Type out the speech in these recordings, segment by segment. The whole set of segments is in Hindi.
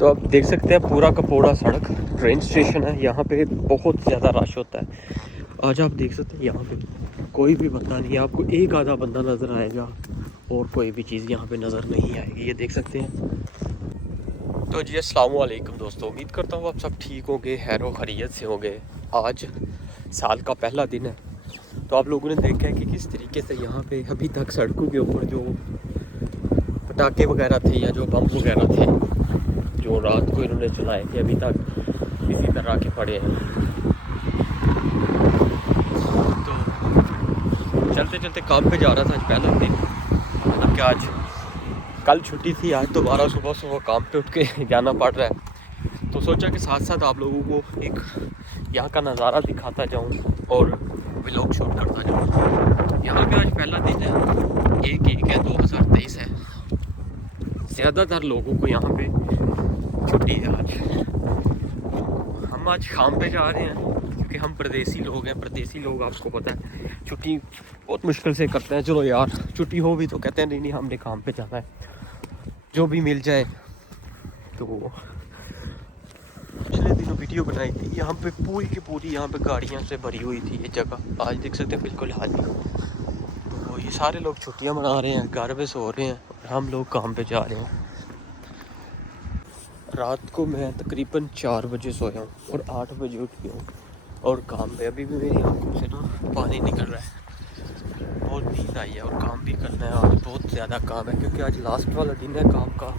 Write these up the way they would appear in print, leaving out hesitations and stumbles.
तो आप देख सकते हैं पूरा का पूरा सड़क ट्रेन स्टेशन है। यहाँ पे बहुत ज़्यादा रश होता है। आज आप देख सकते हैं यहाँ पे कोई भी बंदा नहीं है, आपको एक आधा बंदा नज़र आएगा और कोई भी चीज़ यहाँ पे नज़र नहीं आएगी। ये देख सकते हैं। तो जी अस्सलाम वालेकुम दोस्तों, उम्मीद करता हूँ आप सब ठीक होंगे, खैरो खैरियत से होंगे। आज साल का पहला दिन है। तो आप लोगों ने देखा है कि किस तरीके से यहाँ पे अभी तक सड़कों के ऊपर जो पटाखे वगैरह थे या जो बम वगैरह थे जो रात को इन्होंने चलाए थे, अभी तक इसी तरह के पड़े हैं। तो चलते चलते काम पे जा रहा था, आज पहला दिन, मतलब कि आज कल छुट्टी थी, आज दोबारा सुबह काम पे उठ के जाना पड़ रहा है। तो सोचा कि साथ साथ आप लोगों को एक यहाँ का नज़ारा दिखाता जाऊँ और व्लॉग शूट करता जाऊँ। यहाँ पे आज पहला दिन है, 1 है 2023 है। ज़्यादातर लोगों को यहाँ पे छुट्टी है आज। हम आज काम पे जा रहे हैं क्योंकि हम परदेसी लोग हैं। परदेसी लोग आपको पता है छुट्टी बहुत मुश्किल से करते हैं। चलो यार छुट्टी हो भी तो कहते हैं नहीं नहीं हमने काम पे जाना है, जो भी मिल जाए। तो पिछले दिनों वीडियो बनाई थी, यहाँ पे पूरी की पूरी यहाँ पे गाड़ियाँ से भरी हुई थी ये जगह। आज देख सकते हैं बिल्कुल खाली। तो ये सारे लोग छुट्टियाँ मना रहे हैं, घर पे सो रहे हैं और हम लोग काम पे जा रहे हैं। रात को मैं तकरीबन 4 बजे सोया हूँ और 8 बजे उठ गया हूँ और काम पे अभी भी मेरी आंखों से ना पानी निकल रहा है। बहुत नींद आई है और काम भी करना है। आज बहुत ज़्यादा काम है क्योंकि आज लास्ट वाला दिन है काम का।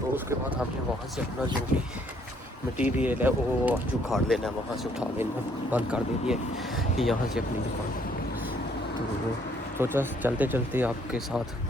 तो उसके बाद हमने वहाँ से अपना जो भी मटीरियल है वो आज उखाड़ लेना है, वहाँ से उठा लेना, बंद कर देनी है कि यहाँ से अपनी दुकान। तो सोचा चलते चलते आपके साथ